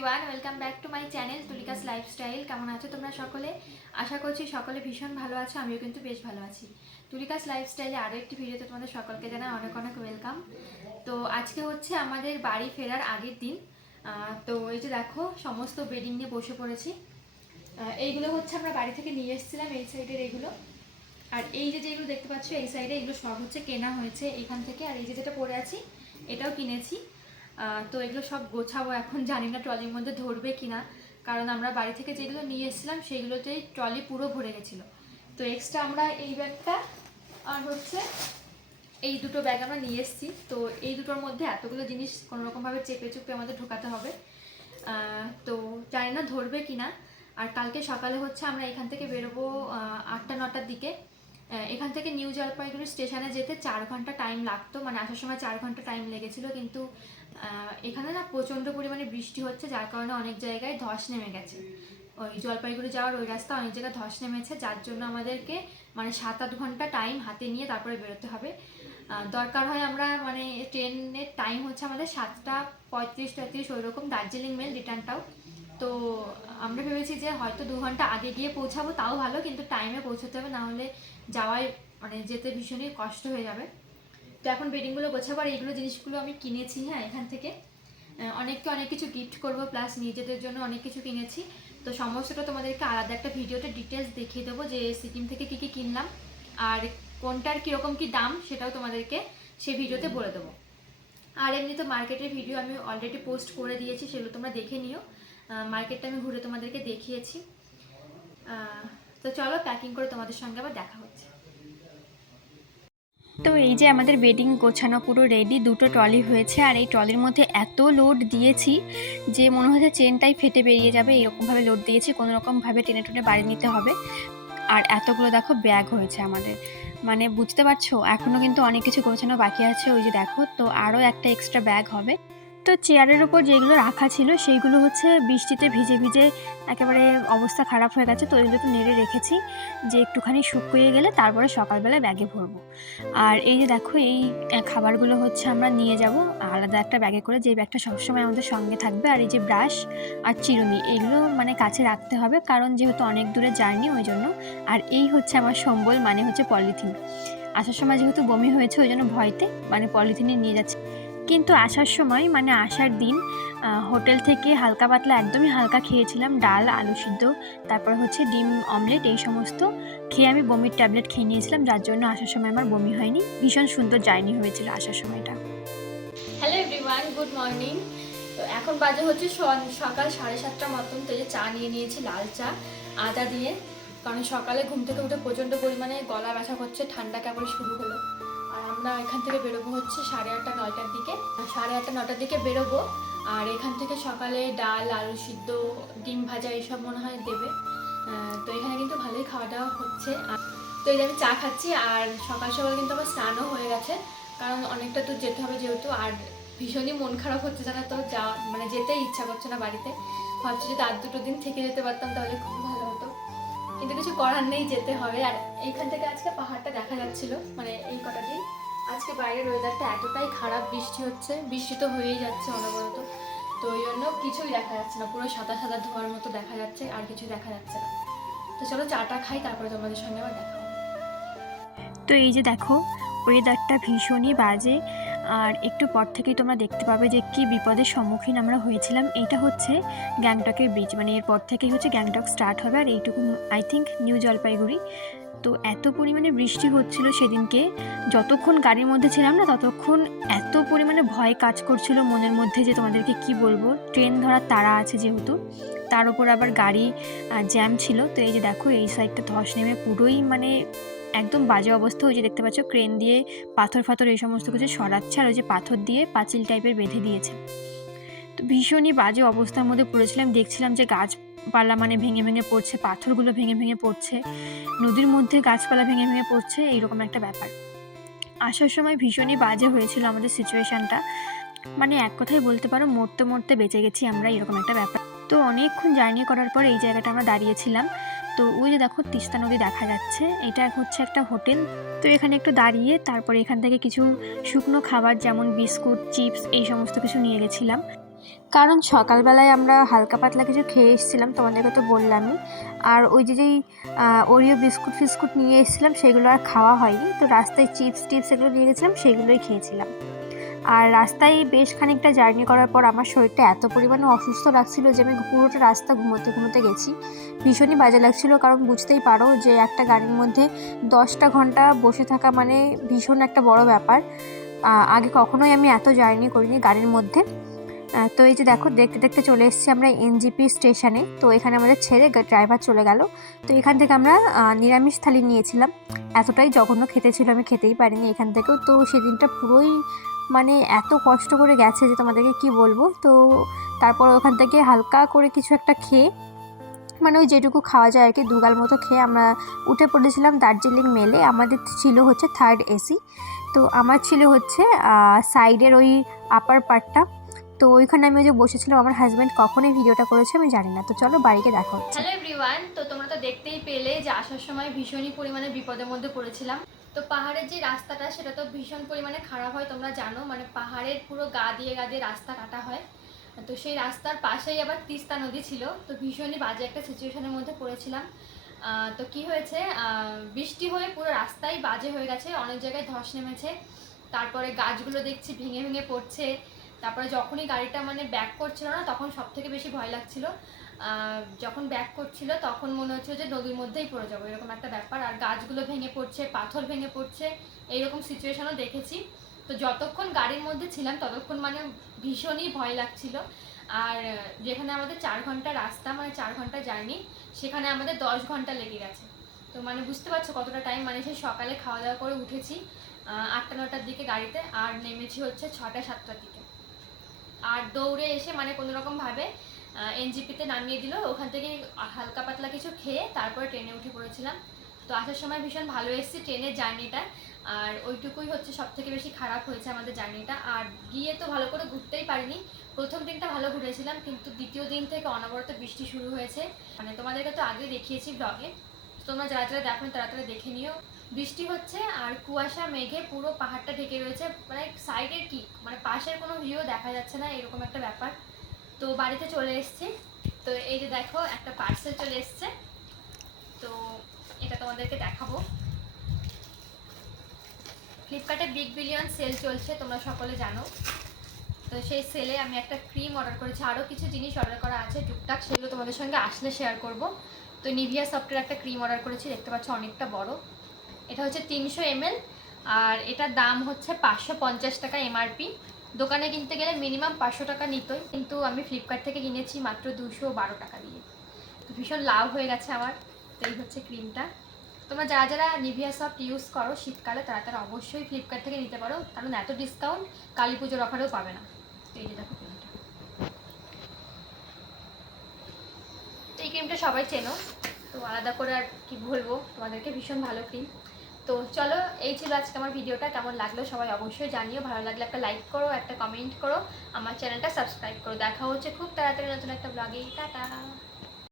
Everyone welcome back to my channel Tulika's lifestyle কেমন আছো তোমরা সকলে? আশা করছি সকলে ভীষণ ভালো আছো, আমিও কিন্তু বেশ ভালো আছি। তুলিকাস লাইফস্টাইলে আরও একটি ভিডিওতে তোমাদের সকলকে জানাই অনেক অনেক ওয়েলকাম তো আজকে হচ্ছে আমাদের বাড়ি ফেরার আগের দিন। তো এই যে দেখো, সমস্ত বেডিং নিয়ে বসে পড়েছি। এইগুলো হচ্ছে আমরা বাড়ি থেকে নিয়ে এসেছিলাম এই সাইডের এইগুলো আর এই যে যেগুলো দেখতে পাচ্ছ, এই সাইডে এগুলো সব হচ্ছে কেনা হয়েছে এখান থেকে। আর এই যে যেটা পরে আছি, এটাও কিনেছি। তো এগুলো সব গোছাবো এখন, জানি না ট্রলির মধ্যে ধরবে কিনা। কারণ আমরা বাড়ি থেকে যেগুলো নিয়ে এসেছিলাম সেগুলোতেই ট্রলি পুরো ভরে গেছিল। তো এক্সট্রা আমরা এই ব্যাগটা আর হচ্ছে এই দুটো ব্যাগ আমরা নিয়ে এসেছি। তো এই দুটোর মধ্যে এতগুলো জিনিস কোনোরকমভাবে চেপে চুপে আমাদের ঢোকাতে হবে। তো জানি না ধরবে কি না আর কালকে সকালে হচ্ছে আমরা এখান থেকে বেরোবো আটটা, নটার দিকে। এখান থেকে নিউ জলপাইগুড়ি স্টেশনে যেতে চার ঘণ্টা টাইম লাগতো। মানে আসার সময় চার ঘণ্টা টাইম লেগেছিল, কিন্তু এখানে না প্রচণ্ড পরিমাণে বৃষ্টি হচ্ছে, যার কারণে অনেক জায়গায় ধস নেমে গেছে। ওই জলপাইগুড়ি যাওয়ার ওই রাস্তা অনেক জায়গায় ধস নেমেছে, যার জন্য আমাদেরকে মানে সাত আট ঘণ্টা টাইম হাতে নিয়ে তারপরে বেরোতে হবে। দরকার হয় আমরা মানে ট্রেনের টাইম হচ্ছে আমাদের সাতটা পঁয়ত্রিশ টয়ত্রিশ ওই রকম দার্জিলিং মেল রিটার্নটাও তো আমরা ভেবেছি যে হয়তো দু ঘণ্টা আগে গিয়ে পৌঁছাবো, তাও ভালো, কিন্তু টাইমে পৌঁছতে হবে, না হলে যাওয়ায় মানে যেতে ভীষণই কষ্ট হয়ে যাবে। তো এখন বেডিংগুলো গোছাবার এইগুলো জিনিসগুলো আমি কিনেছি হ্যাঁ এখান থেকে। অনেককে অনেক কিছু গিফট করব প্লাস নিজেদের জন্য অনেক কিছু কিনেছি। তো সমস্তটা তোমাদেরকে আলাদা একটা ভিডিওতে ডিটেলস দেখিয়ে দেবো যে সিকিম থেকে কী কী কিনলাম আর কোনটার কীরকম কী দাম সেটাও তোমাদেরকে সেই ভিডিওতে বলে দেবো। আর এমনি তো মার্কেটের ভিডিও আমি অলরেডি পোস্ট করে দিয়েছি, সেগুলো তোমরা দেখে নিও। মার্কেটটা আমি ঘুরে তোমাদেরকে দেখিয়েছি। তো চলো প্যাকিং করে তোমাদের সঙ্গে আবার দেখা হচ্ছে। তো এই যে আমাদের বেডিং গোছানো পুরো রেডি দুটো ট্রলি হয়েছে আর এই ট্রলির মধ্যে এত লোড দিয়েছি যে মনে হচ্ছে চেনটাই ফেটে বেরিয়ে যাবে। এরকমভাবে লোড দিয়েছি কোনো রকমভাবে টেনে টুনে বাড়ি নিতে হবে। আর এতগুলো দেখো ব্যাগ হয়েছে আমাদের। মানে বুঝতে পারছ? এখনও কিন্তু অনেক কিছু গোছানো বাকি আছে, ওই যে দেখো। তো আরও একটা এক্সট্রা ব্যাগ হবে। তো চেয়ারের ওপর যেগুলো রাখা ছিল, সেইগুলো হচ্ছে বৃষ্টিতে ভিজে ভিজে একেবারে অবস্থা খারাপ হয়ে গেছে, তো ওইগুলো তো নেড়ে রেখেছি, যে একটুখানি শুকিয়ে গেলে তারপরে সকালবেলা ব্যাগে ভরবো। আর এই যে দেখো, এই খাবারগুলো হচ্ছে আমরা নিয়ে যাব, আলাদা একটা ব্যাগে করে, যে ব্যাগটা সবসময় আমাদের সঙ্গে থাকবে, আর এই যে ব্রাশ আর চিরুনি, এগুলো মানে কাছে রাখতে হবে, কারণ যেহেতু অনেক দূরে জার্নি, ওই জন্য। আর এই হচ্ছে আমার সম্বল মানে হচ্ছে পলিথিন। আসার সময় যেহেতু বমি হয়েছে, ওই জন্য ভয়তে মানে পলিথিনে নিয়ে যাচ্ছে। কিন্তু আসার সময় মানে আসার দিন হোটেল থেকে হালকা পাতলা একদমই হালকা খেয়েছিলাম, ডাল, আলু সিদ্ধ, তারপর হচ্ছে ডিম, অমলেট, এই সমস্ত খেয়ে আমি বমির ট্যাবলেট খেয়ে নিয়েছিলাম, যার জন্য আসার সময় আমার বমি হয়নি। ভীষণ সুন্দর জার্নি হয়েছিল আসার সময়টা। হ্যালো এভরিওয়ান গুড মর্নিং তো এখন বাজে হচ্ছে সকাল সাড়ে সাতটার মতন, তো চা নিয়ে নিয়েছি, লাল চা, আদা দিয়ে। কারণ সকালে ঘুম থেকে উঠে প্রচণ্ড পরিমাণে গলা ব্যথা করছে, ঠান্ডা কেবল শুরু হলো। আমরা এখান থেকে বেরোবো হচ্ছে সাড়ে আটটা, নয়টার দিকে। সাড়ে আটটা নটার দিকে বেরোবো। আর এখান থেকে সকালে ডাল, আলু সিদ্ধ, ডিম ভাজা এইসব মনে হয় দেবে। তো এখানে কিন্তু ভালোই খাওয়া দাওয়া হচ্ছে তো এই যে আমি চা খাচ্ছি, আর সকাল সকাল কিন্তু আমার স্নানও হয়ে গেছে। কারণ অনেকটা দূর যেতে হবে যেহেতু, আর ভীষণই মন খারাপ হচ্ছে জানা তো, যা মানে যেতে ইচ্ছা করছে না বাড়িতে। ভাবছি যদি আর দুটো দিন থেকে যেতে পারতাম তাহলে খুব ভালো হতো। কিন্তু কিছু করার নেই, যেতে হবে। আর এইখান থেকে আজকে পাহাড়টা দেখা যাচ্ছিল মানে এই কটা দিন। আজকে বাইরের ওয়েদারটা এতটাই খারাপ, বৃষ্টি হচ্ছে, বৃষ্টি তো হয়েই যাচ্ছে অনবরত। তো ওই জন্য কিছুই দেখা যাচ্ছে না, পুরো সাদা সাদা ধোয়ার মতো দেখা যাচ্ছে, আর কিছু দেখা যাচ্ছে না। তো চলো চাটা খাই, তারপরে তোমাদের সঙ্গে আবার দেখা তো এই যে দেখো ওয়েদারটা ভীষণই বাজে, আর একটু পর থেকেই তোমরা দেখতে পাবে যে কি বিপদের সম্মুখীন আমরা হয়েছিলাম। এটা হচ্ছে গ্যাংটকের ব্রিজ মানে এরপর থেকেই হচ্ছে গ্যাংটক স্টার্ট হবে, আর এইটুকু আই থিঙ্ক নিউ জলপাইগুড়ি তো এত পরিমাণে বৃষ্টি হচ্ছিল সেদিনকে, যতক্ষণ গাড়ির মধ্যে ছিলাম না, ততক্ষণ এত পরিমাণে ভয় কাজ করছিল মনের মধ্যে যে তোমাদেরকে কি বলব? ট্রেন ধরার তারা আছে যেহেতু, তার উপর আবার গাড়ি জ্যাম ছিল। তো এই যে দেখো, এই সাইডটা ধস নেমে পুরোই মানে একদম বাজে অবস্থা। ওই যে দেখতে পাচ্ছ, ক্রেন দিয়ে পাথর ফাথর এই সমস্ত কিছু সরাচ্ছে আর ওই যে পাথর দিয়ে পাঁচিল টাইপের বেঁধে দিয়েছে। তো ভীষণই বাজে অবস্থার মধ্যে পড়েছিলাম। দেখছিলাম যে গাছপালা মানে ভেঙে ভেঙে পড়ছে, পাথরগুলো ভেঙে ভেঙে পড়ছে, নদীর মধ্যে গাছপালা ভেঙে ভেঙে পড়ছে, এইরকম একটা ব্যাপার। আসার সময় ভীষণই বাজে হয়েছিল আমাদের সিচুয়েশানটা মানে এক কথায় বলতে পারো, মরতে মরতে বেঁচে গেছি আমরা এরকম একটা ব্যাপার। তো অনেকক্ষণ জার্নি করার পর এই জায়গাটা আমরা দাঁড়িয়েছিলাম। তো ওই যে দেখো, তিস্তা নদী দেখা যাচ্ছে। এটা হচ্ছে একটা হোটেল। তো এখানে একটু দাঁড়িয়ে তারপরে এখান থেকে কিছু শুকনো খাবার, যেমন বিস্কুট, চিপস, এই সমস্ত কিছু নিয়ে গেছিলাম। কারণ সকালবেলায় আমরা হালকা পাতলা কিছু খেয়ে এসেছিলাম, তোমাদেরকে তো বললামই। আর ওই যে যেই ওরিও বিস্কুট ফিস্কুট নিয়ে এসেছিলাম, সেগুলো আর খাওয়া হয়নি। তো রাস্তায় চিপস টিপস এগুলো নিয়ে গেছিলাম, সেগুলোই খেয়েছিলাম। আর রাস্তায় বেশ খানিকটা জার্নি করার পর আমার শরীরটা এত পরিমাণে অসুস্থ লাগছিল যে আমি পুরোটা রাস্তা ঘুমোতে ঘুমোতে গেছি। ভীষণই বাজে লাগছিল, কারণ বুঝতেই পারো যে একটা গাড়ির মধ্যে দশটা ঘণ্টা বসে থাকা মানে ভীষণ একটা বড় ব্যাপার। আগে কখনোই আমি এত জার্নি করিনি গাড়ির মধ্যে। তো এই যে দেখো, দেখতে দেখতে চলে এসেছি আমরা এনজিপি স্টেশনে। তো এখানে আমাদের ছেড়ে ড্রাইভার চলে গেল। তো এখান থেকে আমরা নিরামিষ থালি নিয়েছিলাম। এতটাই জঘন্য খেতে ছিল, আমি খেতেই পারিনি এখান থেকেও। তো সেদিনটা পুরোই মানে এত কষ্ট করে গেছে যে তোমাদেরকে কি বলব? তো তারপর ওখান থেকে হালকা করে কিছু একটা খেয়ে মানে ওই যেটুকু খাওয়া যায় আর কি, দুগাল মতো খেয়ে আমরা উঠে পড়েছিলাম দার্জিলিং মেলে। আমাদের ছিল হচ্ছে থার্ড এসি তো আমার ছিল হচ্ছে সাইডের ওই আপার পার্টটা তো ওইখানে আমি ওই যে বসেছিলাম, আমার হাজব্যান্ড কখনই ভিডিওটা করেছে আমি জানি না। তো চলো বাড়িকে দেখা হ্যালো এভরিওয়ান তো তোমরা তো দেখতেই পেলে যে আসার সময় ভীষণই পরিমাণে বিপদের মধ্যে পড়েছিলাম। তো পাহাড়ের যে রাস্তাটা, সেটা তো ভীষণ পরিমাণে খারাপ হয়, তোমরা জানো। মানে পাহাড়ের পুরো গা দিয়ে গা দিয়ে রাস্তা কাটা হয়। তো সেই রাস্তার পাশেই আবার তিস্তা নদী ছিল। তো ভীষণই বাজে একটা সিচুয়েশনের মধ্যে পড়েছিলাম। তো কি হয়েছে? বৃষ্টি হয়ে পুরো রাস্তাই বাজে হয়ে গেছে, অনেক জায়গায় ধস নেমেছে। তারপরে গাছগুলো দেখছি ভেঙে ভেঙে পড়ছে। তারপরে যখনই গাড়িটা মানে ব্যাক করছিল না, তখন সব থেকে বেশি ভয় লাগছিল। যখন ব্যাক করছিল, তখন মনে হচ্ছিল যে নদীর মধ্যেই পড়ে যাব, এরকম একটা ব্যাপার। আর গাছগুলো ভেঙে পড়ছে, পাথর ভেঙে পড়ছে, এইরকম সিচুয়েশনও দেখেছি। তো যতক্ষণ গাড়ির মধ্যে ছিলাম, ততক্ষণ মানে ভীষণই ভয় লাগছিল। আর যেখানে আমাদের চার ঘণ্টা রাস্তা মানে চার ঘণ্টা জার্নি, সেখানে আমাদের দশ ঘণ্টা লেগে গেছে। তো মানে বুঝতে পারছ কতটা টাইম মানে সেই সকালে খাওয়া দাওয়া করে উঠেছি আটটা, নটার দিকে গাড়িতে, আর নেমেছি হচ্ছে ছটা, সাতটার দিকে। আর দৌড়ে এসে মানে কোনো রকম ভাবে এনজিপিতে নামিয়ে দিল। ওখান থেকে হালকা পাতলা কিছু খেয়ে তারপরে ট্রেনে উঠে পড়েছিলাম। তো আসার সময় ভীষণ ভালো এসেছি ট্রেনের জার্নিটা। আর ওইটুকুই হচ্ছে সব থেকে বেশি খারাপ হয়েছে আমাদের জার্নিটা। আর গিয়ে তো ভালো করে ঘুরতেই পারিনি। প্রথম দিনটা ভালো ঘুরেছিলাম, কিন্তু দ্বিতীয় দিন থেকে অনবরত বৃষ্টি শুরু হয়েছে। মানে তোমাদেরকে তো আগে দেখিয়েছি ব্লগে তোমরা যারা যারা দেখো তারা তারা দেখে নিও। বৃষ্টি হচ্ছে আর কুয়াশা, মেঘে পুরো পাহাড়টা ঢেকে রয়েছে। মানে সাইডের কি? মানে পাশের কোনো ভিউ দেখা যাচ্ছে না, এরকম একটা ব্যাপার। তো বাড়িতে চলে এসেছি। তো এই যে দেখো, একটা পার্সেল চলে এসছে। তো এটা তোমাদেরকে দেখাবো। ফ্লিপকার্টে বিগ বিলিয়ন সেল চলছে, তোমরা সকলে জানো। তো সেই সেলে আমি একটা ক্রিম অর্ডার করেছি। আরও কিছু জিনিস অর্ডার করা আছে, টুকটাক সেগুলো তোমাদের সঙ্গে আসলে শেয়ার করব। তো নিভিয়া সফটের একটা ক্রিম অর্ডার করেছি, দেখতে পাচ্ছ অনেকটা বড়। এটা হচ্ছে তিনশো এমএল, আর এটার দাম হচ্ছে পাঁচশো পঞ্চাশ টাকা এমআরপি। দোকানে কিনতে গেলে মিনিমাম পাঁচশো টাকা নিতই, কিন্তু আমি ফ্লিপকার্ট থেকে কিনেছি মাত্র দুশো বারো টাকা দিয়ে। তো ভীষণ লাভ হয়ে গেছে আমার, তো এই হচ্ছে ক্রিমটা তোমরা যারা যারা নিভিয়া সফট ইউজ করো শীতকালে, তারা তারা অবশ্যই ফ্লিপকার্ট থেকে নিতে পারো, কারণ এত ডিসকাউন্ট কালী পুজোর অফারেও পাবে না। এই যে দেখো ক্রিমটা তো এই ক্রিমটা সবাই চেনো, তো আলাদা করে আর কি বলব, তোমাদেরকে ভীষণ ভালো ক্রিম তো চলো, এই ছিল আজকে আমার ভিডিওটা, কেমন লাগল সবাই অবশ্যই জানিও, ভালো লাগলে একটা লাইক করো, একটা কমেন্ট করো, আমার চ্যানেলটা সাবস্ক্রাইব করো, দেখা হচ্ছে খুব তাড়াতাড়ি নতুন একটা ব্লগে টাটা!